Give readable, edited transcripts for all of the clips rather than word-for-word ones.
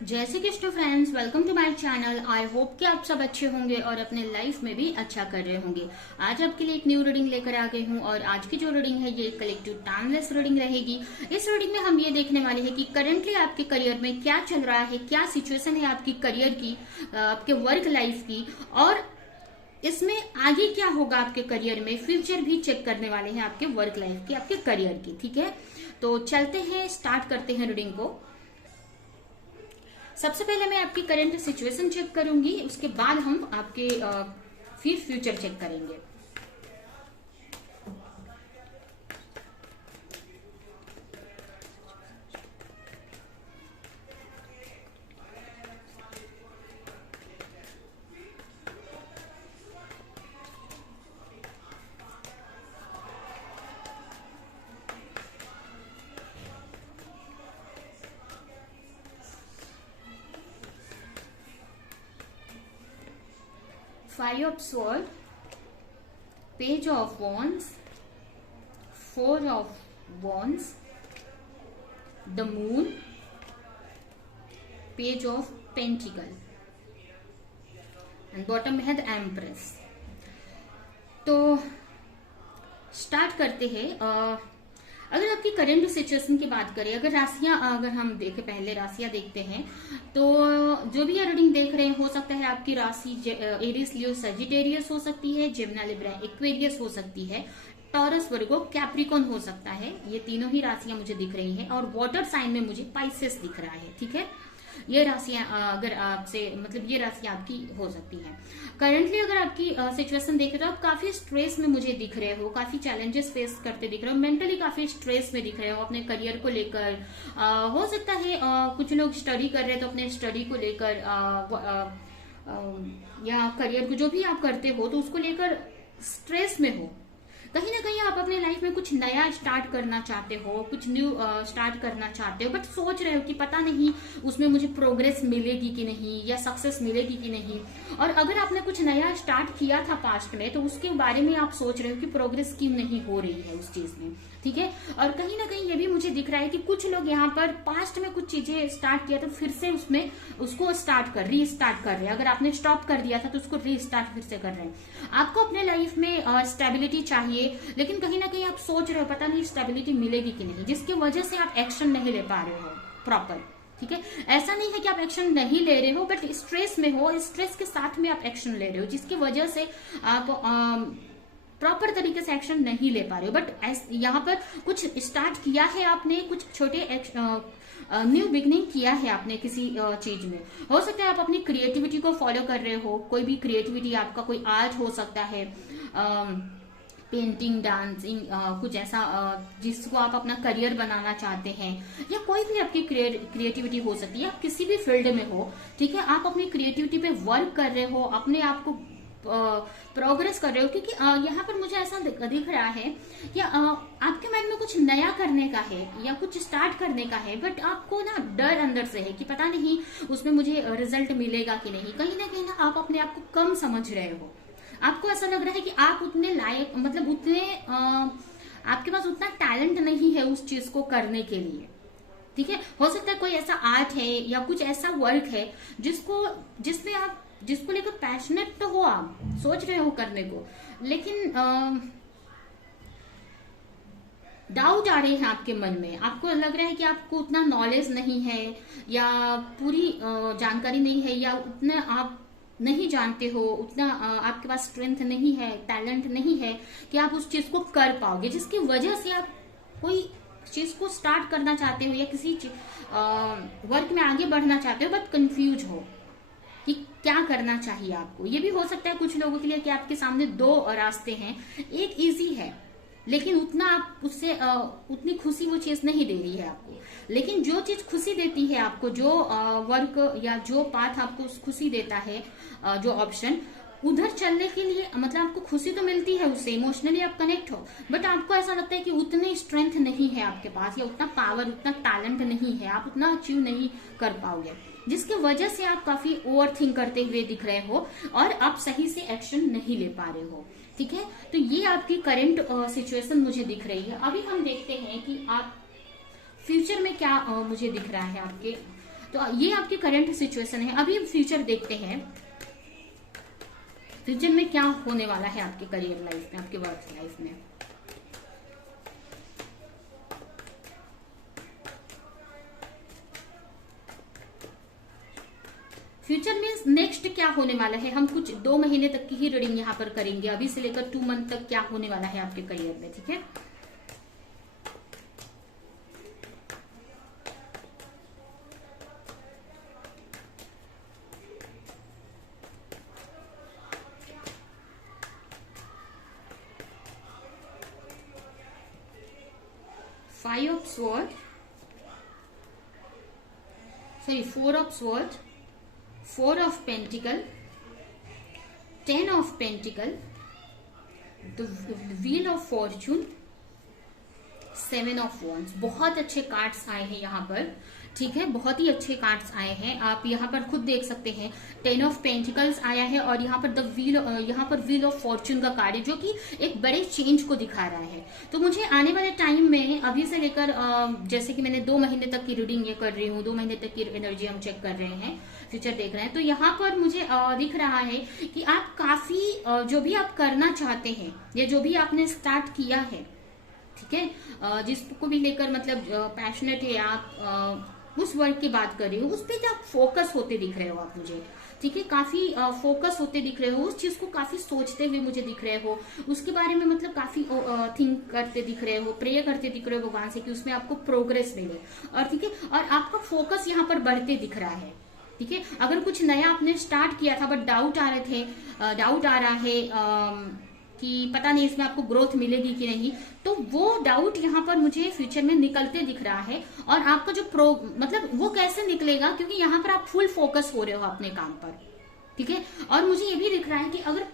जय Shri Krishna friends, welcome to my channel. I hope कि आप सब अच्छे होंगे और अपने लाइफ में भी अच्छा कर रहे होंगे। आज आपके लिए एक न्यू रीडिंग लेकर आ गई हूँ और आज की जो रीडिंग है ये कलेक्टिव टाइमलेस रीडिंग रहेगी। इस रीडिंग में हम ये देखने वाले हैं कि करेंटली आपके करियर में क्या चल रहा है, क्या सिचुएशन है आपकी करियर की, आपके वर्क लाइफ की, और इसमें आगे क्या होगा आपके करियर में। फ्यूचर भी चेक करने वाले हैं आपके वर्क लाइफ की, आपके करियर की। ठीक है, तो चलते हैं, स्टार्ट करते हैं रीडिंग को। सबसे पहले मैं आपकी करंट सिचुएशन चेक करूंगी, उसके बाद हम आपके फिर फ्यूचर चेक करेंगे। Five of Swords, Page of Wands, Four of Wands, the Moon, Page of Pentacle and bottom में है the Empress। तो स्टार्ट करते हैं। अगर आपकी करंट सिचुएशन की बात करें, अगर राशियां, अगर हम देखें, पहले राशियां देखते हैं, तो जो भी रीडिंग देख रहे हैं, हो सकता है आपकी राशि एरिस, लियो, सजिटेरियस हो सकती है, जेमिनी, लिब्रा, एक्वेरियस हो सकती है, टॉरस, वर्गो, कैप्रिकॉन हो सकता है। ये तीनों ही राशियां मुझे दिख रही हैं और वाटर साइन में मुझे पाइसेस दिख रहा है। ठीक है, ये राशियां अगर आपसे, मतलब ये राशियां आपकी हो सकती हैं। करंटली अगर आपकी सिचुएशन देख रहे हो, आप काफी स्ट्रेस में मुझे दिख रहे हो, काफी चैलेंजेस फेस करते दिख रहे हो, मेंटली काफी स्ट्रेस में दिख रहे हो अपने करियर को लेकर। हो सकता है कुछ लोग स्टडी कर रहे हैं तो अपने स्टडी को लेकर या करियर को जो भी आप करते हो तो उसको लेकर स्ट्रेस में हो। कहीं ना कहीं आप अपने लाइफ में कुछ नया स्टार्ट करना चाहते हो, कुछ न्यू स्टार्ट करना चाहते हो, बट सोच रहे हो कि पता नहीं उसमें मुझे प्रोग्रेस मिलेगी कि नहीं या सक्सेस मिलेगी कि नहीं। और अगर आपने कुछ नया स्टार्ट किया था पास्ट में तो उसके बारे में आप सोच रहे हो कि प्रोग्रेस क्यों नहीं हो रही है उस चीज में। ठीक है, और कहीं ना कहीं ये भी मुझे दिख रहा है कि कुछ लोग यहाँ पर पास्ट में कुछ चीजें स्टार्ट किया तो फिर से उसमें उसको रीस्टार्ट कर रहे हैं। अगर आपने स्टॉप कर दिया था तो उसको रीस्टार्ट फिर से कर रहे हैं। आपको अपने लाइफ में स्टेबिलिटी चाहिए, लेकिन कहीं ना कहीं आप सोच रहे हो पता नहीं स्टेबिलिटी मिलेगी कि नहीं, जिसकी वजह से आप एक्शन नहीं ले पा रहे हो प्रॉपर। ठीक है, ऐसा नहीं है कि आप एक्शन नहीं ले रहे हो, बट स्ट्रेस में हो, स्ट्रेस के साथ में आप एक्शन ले रहे हो, जिसकी वजह से आप प्रॉपर तरीके से एक्शन नहीं ले पा रहे हो। बट यहाँ पर कुछ स्टार्ट किया है आपने, कुछ छोटे न्यू बिगनिंग किया है आपने किसी चीज में। हो सकता है आप अपनी क्रिएटिविटी को फॉलो कर रहे हो, कोई भी क्रिएटिविटी आपका, कोई आर्ट हो सकता है, पेंटिंग, डांसिंग, कुछ ऐसा जिसको आप अपना करियर बनाना चाहते हैं, या कोई भी आपकी क्रिएटिविटी हो सकती है, आप किसी भी फील्ड में हो। ठीक है, आप अपनी क्रिएटिविटी पे वर्क कर रहे हो, अपने आप को प्रोग्रेस कर रहे हो, क्योंकि यहाँ पर मुझे ऐसा दिख रहा है कि आपके माइंड में कुछ नया करने का है या कुछ स्टार्ट करने का है, बट आपको ना डर अंदर से है कि पता नहीं उसमें मुझे रिजल्ट मिलेगा कि नहीं। कहीं ना आप अपने आप को कम समझ रहे हो, आपको ऐसा लग रहा है कि आप उतने लायक, मतलब उतने आपके पास उतना टैलेंट नहीं है उस चीज को करने के लिए। ठीक है, हो सकता है कोई ऐसा आर्ट है या कुछ ऐसा वर्क है जिसको लेकर पैशनेट तो हो, आप सोच रहे हो करने को, लेकिन डाउट आ रहे हैं आपके मन में। आपको लग रहा है कि आपको उतना नॉलेज नहीं है या पूरी जानकारी नहीं है, या उतना आप नहीं जानते हो, उतना आपके पास स्ट्रेंथ नहीं है, टैलेंट नहीं है कि आप उस चीज को कर पाओगे, जिसकी वजह से आप कोई चीज को स्टार्ट करना चाहते हो या किसी वर्क में आगे बढ़ना चाहते हो, बट कंफ्यूज हो कि क्या करना चाहिए आपको। ये भी हो सकता है कुछ लोगों के लिए कि आपके सामने दो रास्ते हैं, एक इजी है लेकिन उतना आप उससे उतनी खुशी वो चीज नहीं दे रही है आपको, लेकिन जो चीज खुशी देती है आपको, जो वर्क या जो पाथ आपको खुशी देता है, जो ऑप्शन, उधर चलने के लिए, मतलब आपको खुशी तो मिलती है उससे, इमोशनली आप कनेक्ट हो, बट आपको ऐसा लगता है कि उतनी स्ट्रेंथ नहीं है आपके पास, या उतना पावर, उतना टैलेंट नहीं है, आप उतना अचीव नहीं कर पाओगे, जिसकी वजह से आप काफी ओवर थिंक करते हुए दिख रहे हो और आप सही से एक्शन नहीं ले पा रहे हो। ठीक है, तो ये आपकी करंट सिचुएशन मुझे दिख रही है। अभी हम देखते हैं कि आप फ्यूचर में क्या मुझे दिख रहा है आपके। तो ये आपकी करंट सिचुएशन है। अभी फ्यूचर देखते हैं, फ्यूचर में क्या होने वाला है आपके करियर लाइफ में, आपके वर्क लाइफ में। फ्यूचर में नेक्स्ट क्या होने वाला है, हम कुछ 2 महीने तक की ही रीडिंग यहाँ पर करेंगे, अभी से लेकर 2 मंथ तक क्या होने वाला है आपके करियर में, ठीक है। Five of sword, sorry 4 of sword, 4 of pentacle, 10 of pentacle, the wheel of Fortune, 7 of wands. बहुत अच्छे कार्ड्स आए हैं यहाँ पर, ठीक है, बहुत ही अच्छे कार्ड्स आए हैं। आप यहाँ पर खुद देख सकते हैं 10 ऑफ पेंटिकल्स आया है और यहाँ पर द व्हील, यहाँ पर व्हील ऑफ फॉर्चून का कार्ड है जो कि एक बड़े चेंज को दिखा रहा है। तो मुझे आने वाले टाइम में अभी से लेकर जैसे कि मैंने 2 महीने तक की रीडिंग ये कर रही हूँ, 2 महीने तक की एनर्जी हम चेक कर रहे हैं, फ्यूचर देख रहे हैं, तो यहाँ पर मुझे दिख रहा है कि आप काफी जो भी आप करना चाहते हैं या जो भी आपने स्टार्ट किया है, ठीक है, जिसको भी लेकर मतलब पैशनेट है आप, उस वर्क की बात कर रही हूँ, उस पर आप फोकस होते दिख रहे हो आप मुझे, ठीक है, काफी फोकस होते दिख रहे हो, उस चीज को काफी सोचते हुए मुझे दिख रहे हो, उसके बारे में मतलब काफी थिंक करते दिख रहे हो, प्रे करते दिख रहे हो भगवान से कि उसमें आपको प्रोग्रेस मिले, और ठीक है, और आपका फोकस यहाँ पर बढ़ते दिख रहा है, ठीक है। अगर कुछ नया आपने स्टार्ट किया था बट डाउट आ रहे थे, डाउट आ रहा है कि पता नहीं इसमें आपको ग्रोथ मिलेगी कि नहीं, तो वो डाउट यहाँ पर मुझे फ्यूचर में निकलते दिख रहा है। और आपका जो मतलब वो कैसे निकलेगा, क्योंकि यहाँ पर आप फुल फोकस हो रहे हो अपने काम पर, ठीक है। और मुझे ये भी दिख रहा है कि अगर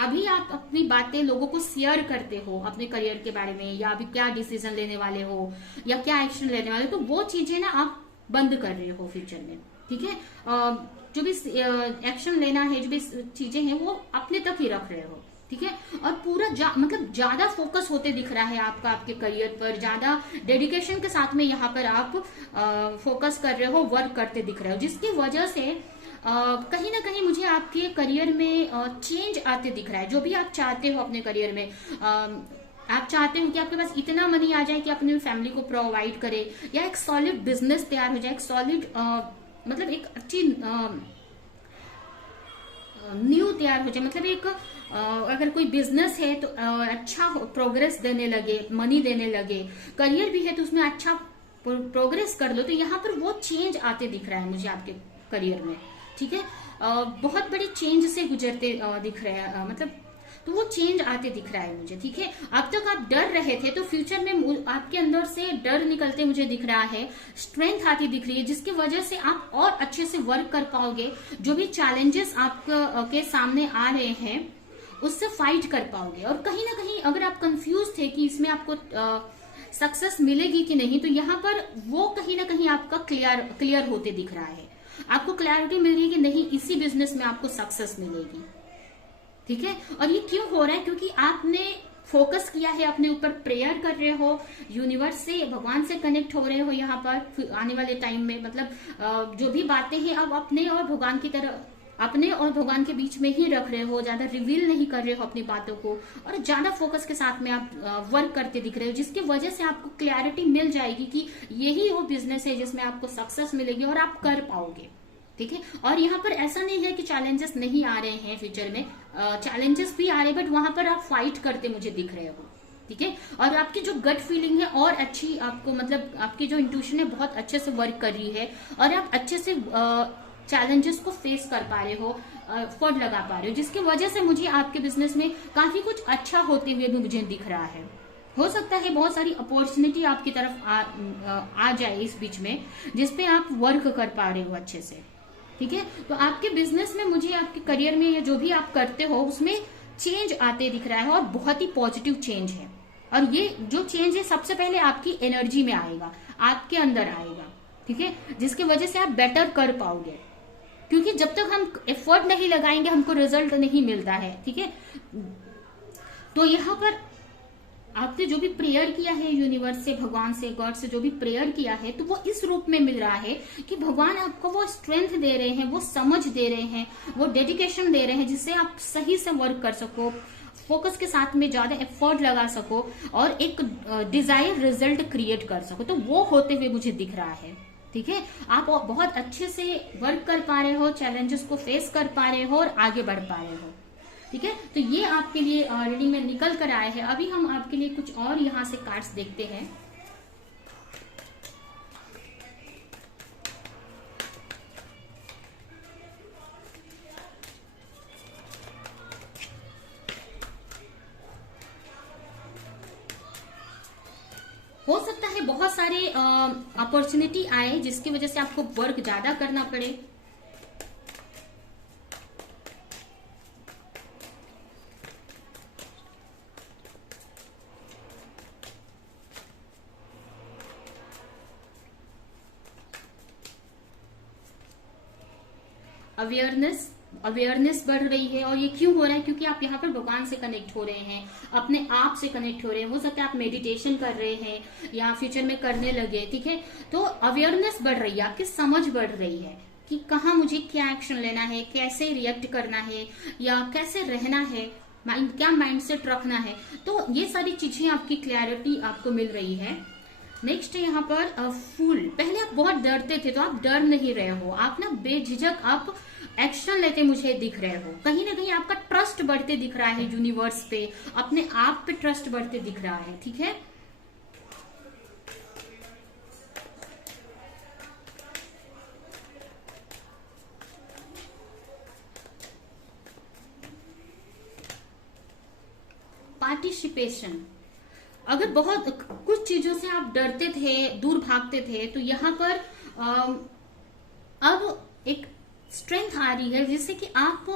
अभी आप अपनी बातें लोगों को शेयर करते हो अपने करियर के बारे में, या अभी क्या डिसीजन लेने वाले हो या क्या एक्शन लेने वाले हो, तो वो चीजें ना आप बंद कर रहे हो फ्यूचर में, ठीक है। जो भी एक्शन लेना है, जो भी चीजें हैं वो अपने तक ही रख रहे हो, ठीक है। और पूरा मतलब ज्यादा फोकस होते दिख रहा है आपका आपके करियर पर, ज्यादा डेडिकेशन के साथ में यहाँ पर आप फोकस कर रहे हो, वर्क करते दिख रहे हो, जिसकी वजह से कहीं ना कहीं मुझे आपके करियर में चेंज आते दिख रहा है। जो भी आप चाहते हो अपने करियर में, आप चाहते हो कि आपके पास इतना मनी आ जाए कि अपनी फैमिली को प्रोवाइड करे, या एक सॉलिड बिजनेस तैयार हो जाए, एक सॉलिड मतलब एक अच्छी न्यू तैयार हो जाए, मतलब एक अगर कोई बिजनेस है तो अच्छा प्रोग्रेस देने लगे, मनी देने लगे, करियर भी है तो उसमें अच्छा प्रोग्रेस कर लो, तो यहाँ पर वो चेंज आते दिख रहा है मुझे आपके करियर में, ठीक है। बहुत बड़े चेंज से गुजरते दिख रहे हैं, मतलब तो वो चेंज आते दिख रहा है मुझे, ठीक है। अब तक आप डर रहे थे तो फ्यूचर में आपके अंदर से डर निकलते मुझे दिख रहा है, स्ट्रेंथ आती दिख रही है, जिसकी वजह से आप और अच्छे से वर्क कर पाओगे। जो भी चैलेंजेस आपके सामने आ रहे हैं उससे फाइट कर पाओगे। और कहीं ना कहीं अगर आप कंफ्यूज थे कि इसमें आपको सक्सेस मिलेगी कि नहीं, तो यहाँ पर वो कहीं ना कहीं आपका क्लियर होते दिख रहा है। आपको क्लैरिटी मिल रही है कि नहीं, इसी बिजनेस में आपको सक्सेस मिलेगी, ठीक है। और ये क्यों हो रहा है, क्योंकि आपने फोकस किया है अपने ऊपर, प्रेयर कर रहे हो, यूनिवर्स से, भगवान से कनेक्ट हो रहे हो यहाँ पर आने वाले टाइम में। मतलब जो भी बातें हैं अब अपने और भगवान की तरह, अपने और भगवान के बीच में ही रख रहे हो, ज्यादा रिवील नहीं कर रहे हो अपनी बातों को, और ज्यादा फोकस के साथ में आप वर्क करते दिख रहे हो, जिसकी वजह से आपको क्लैरिटी मिल जाएगी कि यही वो बिजनेस है जिसमें आपको सक्सेस मिलेगी और आप कर पाओगे, ठीक है। और यहाँ पर ऐसा नहीं है कि चैलेंजेस नहीं आ रहे हैं फ्यूचर में, चैलेंजेस भी आ रहे हैं, बट वहां पर आप फाइट करते मुझे दिख रहे हो, ठीक है। और आपकी जो गट फीलिंग है और अच्छी, आपको मतलब आपकी जो इंट्यूशन है बहुत अच्छे से वर्क कर रही है, और आप अच्छे से चैलेंजेस को फेस कर पा रहे हो, एफर्ट लगा पा रहे हो, जिसकी वजह से मुझे आपके बिजनेस में काफी कुछ अच्छा होते हुए भी मुझे दिख रहा है। हो सकता है बहुत सारी अपॉर्चुनिटी आपकी तरफ आ जाए इस बीच में, जिसपे आप वर्क कर पा रहे हो अच्छे से, ठीक है। तो आपके बिजनेस में मुझे, आपके करियर में, या जो भी आप करते हो उसमें चेंज आते दिख रहा है, और बहुत ही पॉजिटिव चेंज है। और ये जो चेंज है सबसे पहले आपकी एनर्जी में आएगा, आपके अंदर आएगा, ठीक है, जिसकी वजह से आप बेटर कर पाओगे। क्योंकि जब तक हम एफर्ट नहीं लगाएंगे हमको रिजल्ट नहीं मिलता है, ठीक है। तो यहाँ पर आपने जो भी प्रेयर किया है यूनिवर्स से, भगवान से, गॉड से जो भी प्रेयर किया है, तो वो इस रूप में मिल रहा है कि भगवान आपको वो स्ट्रेंथ दे रहे हैं, वो समझ दे रहे हैं, वो डेडिकेशन दे रहे हैं, जिससे आप सही से वर्क कर सको, फोकस के साथ में ज्यादा एफर्ट लगा सको और एक डिजायर रिजल्ट क्रिएट कर सको। तो वो होते हुए मुझे दिख रहा है। ठीक है, आप बहुत अच्छे से वर्क कर पा रहे हो, चैलेंजेस को फेस कर पा रहे हो और आगे बढ़ पा रहे हो। ठीक है, तो ये आपके लिए रीडिंग में निकल कर आए हैं। अभी हम आपके लिए कुछ और यहाँ से कार्ड्स देखते हैं। हो सकता है बहुत सारे अपॉर्चुनिटी आए जिसकी वजह से आपको वर्क ज्यादा करना पड़े। अवेयरनेस बढ़ रही है। और ये क्यों हो रहा है? क्योंकि आप यहाँ पर भगवान से कनेक्ट हो रहे हैं, अपने आप से कनेक्ट हो रहे हैं। हो सकता है आप मेडिटेशन कर रहे हैं या फ्यूचर में करने लगे। ठीक है, तो अवेयरनेस बढ़ रही है, आपकी समझ बढ़ रही है कि कहाँ मुझे क्या एक्शन लेना है, कैसे रिएक्ट करना है या कैसे रहना है, क्या माइंडसेट रखना है। तो ये सारी चीजें आपकी क्लैरिटी आपको मिल रही है। नेक्स्ट है यहाँ पर फूल। पहले आप बहुत डरते थे, तो आप डर नहीं रहे हो, आप ना बेझिझक आप एक्शन लेते मुझे दिख रहे हो। कहीं ना कहीं आपका ट्रस्ट बढ़ते दिख रहा है यूनिवर्स पे, अपने आप पे ट्रस्ट बढ़ते दिख रहा है। ठीक है, पार्टिसिपेशन। अगर बहुत कुछ चीजों से आप डरते थे, दूर भागते थे, तो यहाँ पर अब एक स्ट्रेंथ आ रही है जिससे कि आप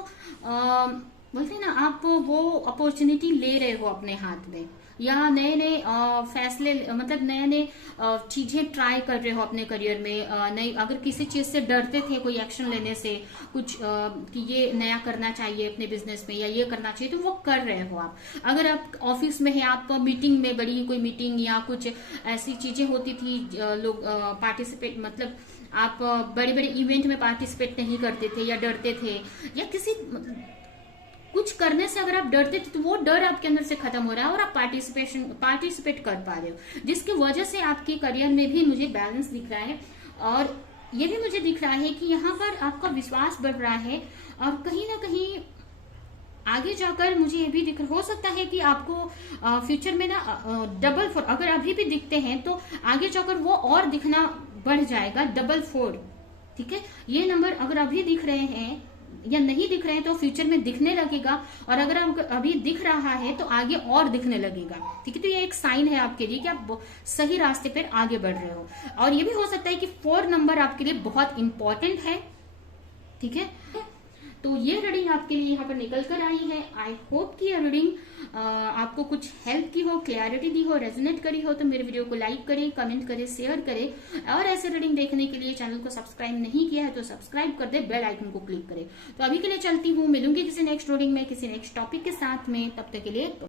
बोलते हैं ना, आप वो अपॉर्चुनिटी ले रहे हो अपने हाथ में, या नए नए फैसले, मतलब नए नए चीजें ट्राई कर रहे हो अपने करियर में। नई, अगर किसी चीज से डरते थे, कोई एक्शन लेने से, कुछ कि ये नया करना चाहिए अपने बिजनेस में या ये करना चाहिए, तो वो कर रहे हो आप। अगर आप ऑफिस में है, आप मीटिंग में, बड़ी कोई मीटिंग या कुछ ऐसी चीजें होती थी, लोग पार्टिसिपेट, मतलब आप बड़े बड़े इवेंट में पार्टिसिपेट नहीं करते थे या डरते थे, या किसी कुछ करने से अगर आप डरते थे, तो वो डर आपके अंदर से खत्म हो रहा है और आप पार्टिसिपेट कर पा रहे हो, जिसकी वजह से आपके करियर में भी मुझे बैलेंस दिख रहा है। और ये भी मुझे दिख रहा है कि यहाँ पर आपका विश्वास बढ़ रहा है, और कहीं ना कहीं आगे जाकर मुझे ये भी दिख, हो सकता है कि आपको फ्यूचर में ना डबल 4, अगर अभी भी दिखते हैं तो आगे जाकर वो और दिखना बढ़ जाएगा, डबल 4। ठीक है, ये नंबर अगर अभी दिख रहे हैं या नहीं दिख रहे हैं तो फ्यूचर में दिखने लगेगा, और अगर आप अभी दिख रहा है तो आगे और दिखने लगेगा। ठीक है, तो ये एक साइन है आपके लिए कि आप सही रास्ते पर आगे बढ़ रहे हो। और ये भी हो सकता है कि 4 नंबर आपके लिए बहुत इंपॉर्टेंट है। ठीक है, तो ये रीडिंग आपके लिए यहाँ पर निकल कर आई है। आई होप कि ये रीडिंग आपको कुछ हेल्प की हो, क्लैरिटी दी हो, रेजोनेट करी हो। तो मेरे वीडियो को लाइक करें, कमेंट करें, शेयर करें, और ऐसे रीडिंग देखने के लिए चैनल को सब्सक्राइब नहीं किया है तो सब्सक्राइब कर दे, बेल आइकन को क्लिक करें। तो अभी के लिए चलती हूँ, मिलूंगी किसी नेक्स्ट रीडिंग में, किसी नेक्स्ट टॉपिक के साथ में। तब तक के लिए